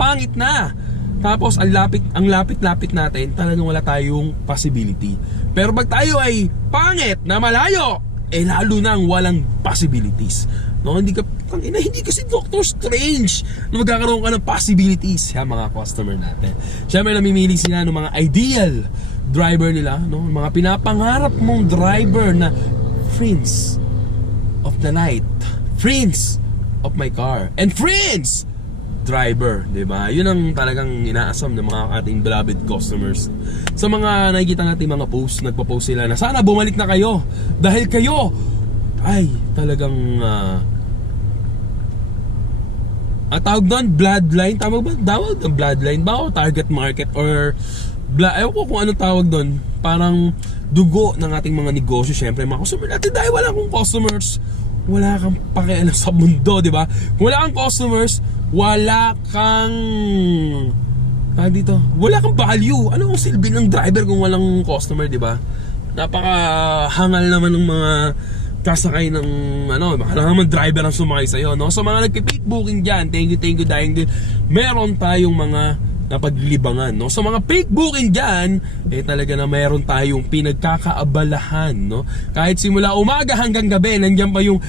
pangit na. Tapos ang lapit-lapit natin, talagang wala tayong possibility. Pero pag tayo ay pangit na malayo, lalo nang walang possibilities. No, hindi kasi Doctor Strange na magkakaroon ka ng possibilities sa mga customer natin. Siyempre namimili sila ng mga ideal driver nila, no? Mga pinapangarap mong driver na friends of the night, friends of my car, and friends driver, di ba? Yun ang talagang inaasam ng mga ating beloved customers. Sa mga nakikita natin mga post, nagpo-post sila na sana bumalik na kayo dahil kayo ay talagang ang tawag doon, bloodline, tama ba? Tawag doon, bloodline ba? O target market or ewan ko kung ano tawag doon. Parang dugo ng ating mga negosyo. Siyempre mga customer natin, dahil wala kang customers, wala kang pakialam sa mundo, di ba? Kung wala kang customers, wala kang wala kang value. Ano ang silbi ng driver kung walang customer, di ba? Napakahangal naman ng mga kasakay ng baka naman driver ang sumakay sa'yo, no? So mga nagpi-fake booking dyan, thank you dahil meron tayong mga napaglibangan, no? So mga fake booking dyan, talaga na meron tayong pinagkakaabalahan, no? Kahit simula umaga hanggang gabi, nandiyan pa yung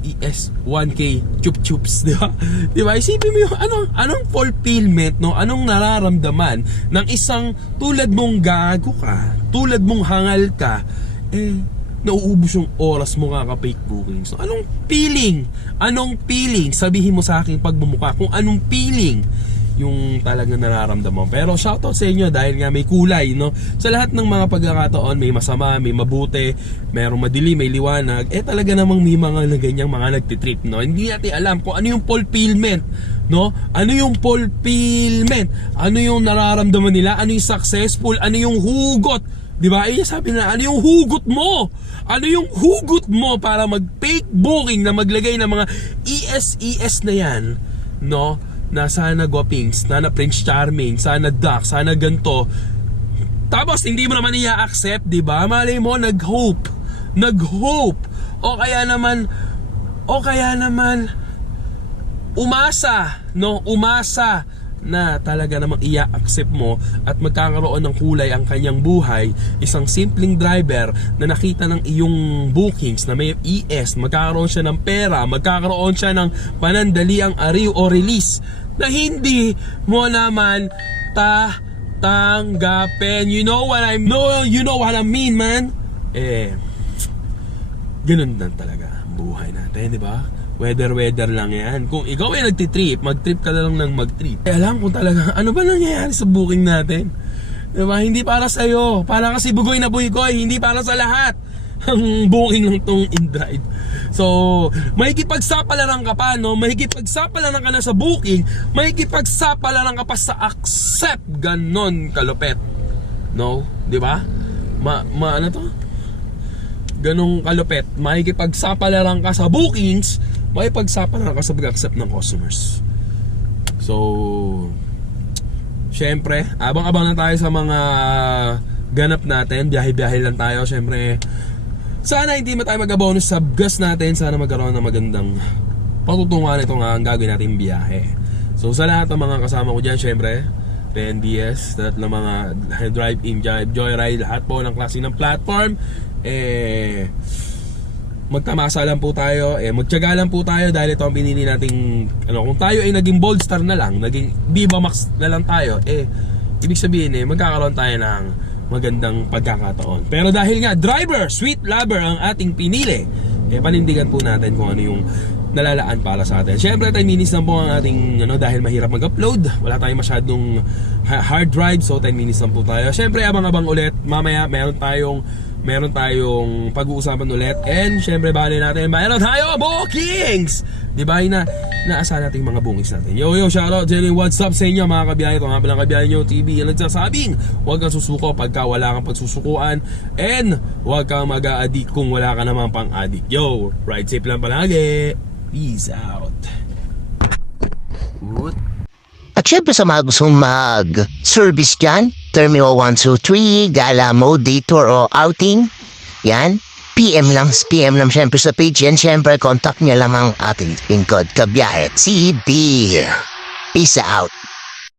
ES1K chup-chups, di ba? Di ba? Isipin mo yung anong fulfillment, no? Anong nararamdaman ng isang tulad mong gago ka, tulad mong hangal ka, nauubos yung oras mo kaka-fake booking. So anong feeling? Anong feeling? Sabihin mo sa akin pag bumuka kung anong feeling yung talagang nararamdaman. Pero shoutout sa inyo dahil nga may kulay, no? Sa lahat ng mga pagkakataon, may masama, may mabuti, merong madilim, may liwanag, talaga namang may mga ganyang mga nagtitrip, no? Hindi natin alam kung ano yung fulfillment, no? Ano yung fulfillment? Ano yung nararamdaman nila? Ano yung successful? Ano yung hugot? Di ba? Sabi na, ano yung hugot mo? Ano yung hugot mo para mag-fake booking na maglagay ng mga ES na yan, no? Na sana Guapings, sana Prince Charming, sana Duck, sana ganto. Tapos hindi mo naman i-accept, di ba? Malay mo, nag-hope. O kaya naman umasa, no? Umasa na talaga namang i-accept mo at magkakaroon ng kulay ang kanyang buhay. Isang simpleng driver na nakita ng iyong bookings na may ES, magkakaroon siya ng pera, magkakaroon siya ng panandaliang ariw o release na hindi mo naman tanggapin. You know what I mean, man? Ganun lang talaga ang buhay natin, di ba? Weather lang yan. Kung ikaw ay nagtitrip, mag-trip ka na lang ng mag-trip. Alam kung talaga ano ba nangyayari sa booking natin, diba? Hindi para sa'yo. Para kasi bugoy na bugoy, hindi para sa lahat ang booking ng tong InDrive. So makikipagsapalaran ka pa, no? Makikipagsapalaran ka na sa booking, makikipagsapalaran ka pa sa accept. Ganon kalupet, no? Diba? Ano to? Ganong kalupet. Makikipagsapalaran ka sa bookings, makikipagsapalaran ka sa pag-accept ng customers. So syempre, abang-abang na tayo sa mga ganap natin. Biyahe-biyahe lang tayo. Syempre, sana hindi tayo mag-bonus sa gas natin. Sana magkaroon ng magandang patutungan ito nga ang gagawin natin biyahe. So sa lahat ng mga kasama ko dyan, syempre PNBS, lahat ng mga drive-in, joyride, lahat po ng klase ng platform, magtamasa lang po tayo, magtiyaga lang po tayo dahil ito ang pinili nating kung tayo ay naging Bold Star na lang, naging Viva Max na lang tayo, ibig sabihin magkakaroon tayo ng magandang pagkakataon. Pero dahil nga driver, sweet lover ang ating pinili, panindigan po natin kung ano yung nalalaan para sa atin. Syempre 10 minutes lang po ang ating dahil mahirap mag-upload, wala tayong masyadong hard drive, so 10 minutes lang po tayo. Syempre abang-abang ulit, mamaya meron tayong pag-uusapan ulit. And syempre bali natin, mayroon tayo bookings, di ba? Naasahan natin yung mga bookings natin. Yo, shoutout, Jenny, what's up sa inyo mga kabiyahe? Ito nga palang kabiyahe nyo TV, ang nagsasabing huwag kang susuko pagka wala kang pagsusukuan, and huwag kang mag-a-addict kung wala ka naman pang addict. Yo, ride safe lang palagi. Peace out. At syempre sa mga gustong mag-service dyan, Terminal 1, 2, 3, gala mode, detour o outing, yan, PM lang syempre sa page yan. Syempre, contact niya lang ang ating pin code Kabiyahe TV. Peace out.